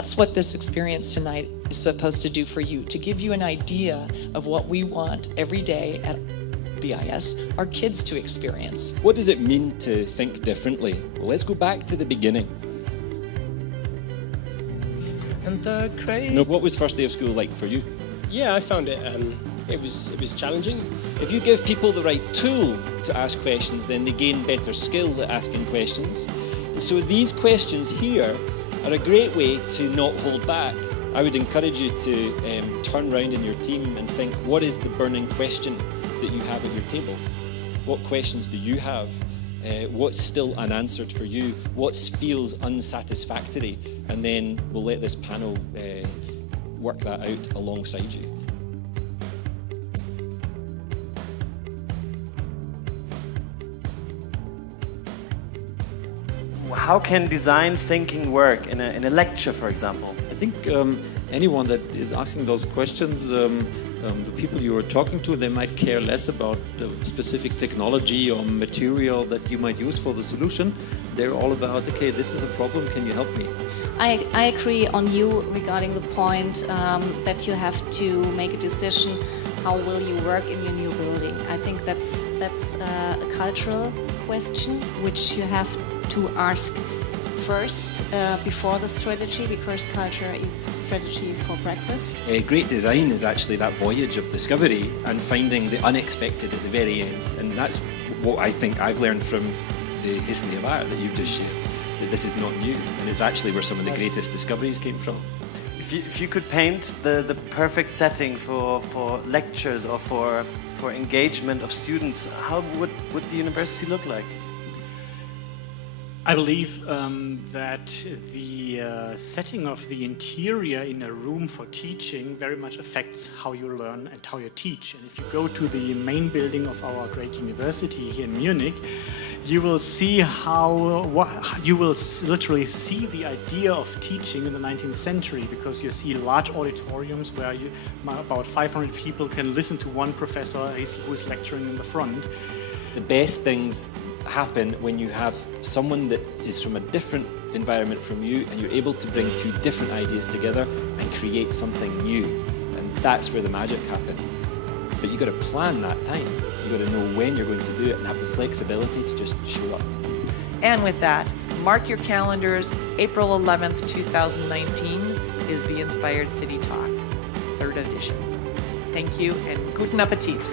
That's what this experience tonight is supposed to do for you, to give you an idea of what we want every day at BIS, our kids to experience. What does it mean to think differently? Well, let's go back to the beginning. No, what was first day of school like for you? Yeah, I found it was challenging. If you give people the right tool to ask questions, then they gain better skill at asking questions. And so these questions here are a great way to not hold back. I would encourage you to turn around in your team and think, what is the burning question that you have at your table? What questions do you have? What's still unanswered for you? What feels unsatisfactory? And then we'll let this panel work that out alongside you. How can design thinking work in a lecture, for example? I think anyone that is asking those questions, the people you are talking to, they might care less about the specific technology or material that you might use for the solution. They're all about, okay, this is a problem, can you help me? I agree on you regarding the point that you have to make a decision how will you work in your new building. I think that's a cultural question which you have to ask first before the strategy, because culture eats strategy for breakfast. Great design is actually that voyage of discovery and finding the unexpected at the very end, and that's what I think I've learned from the history of art that you've just shared, that this is not new, and it's actually where some of the greatest discoveries came from. If you could paint the perfect setting for lectures or for engagement of students, how would the university look like? I believe that the setting of the interior in a room for teaching very much affects how you learn and how you teach. And if you go to the main building of our great university here in Munich, you will see you will literally see the idea of teaching in the 19th century, because you see large auditoriums where about 500 people can listen to one professor who is lecturing in the front. The best things happen when you have someone that is from a different environment from you, and you're able to bring two different ideas together and create something new, and that's where the magic happens. But you've got to plan that time. You've got to know when you're going to do it and have the flexibility to just show up. And with that, mark your calendars, April 11th, 2019 is BeInspired City Talk, 3rd edition. Thank you and guten Appetit.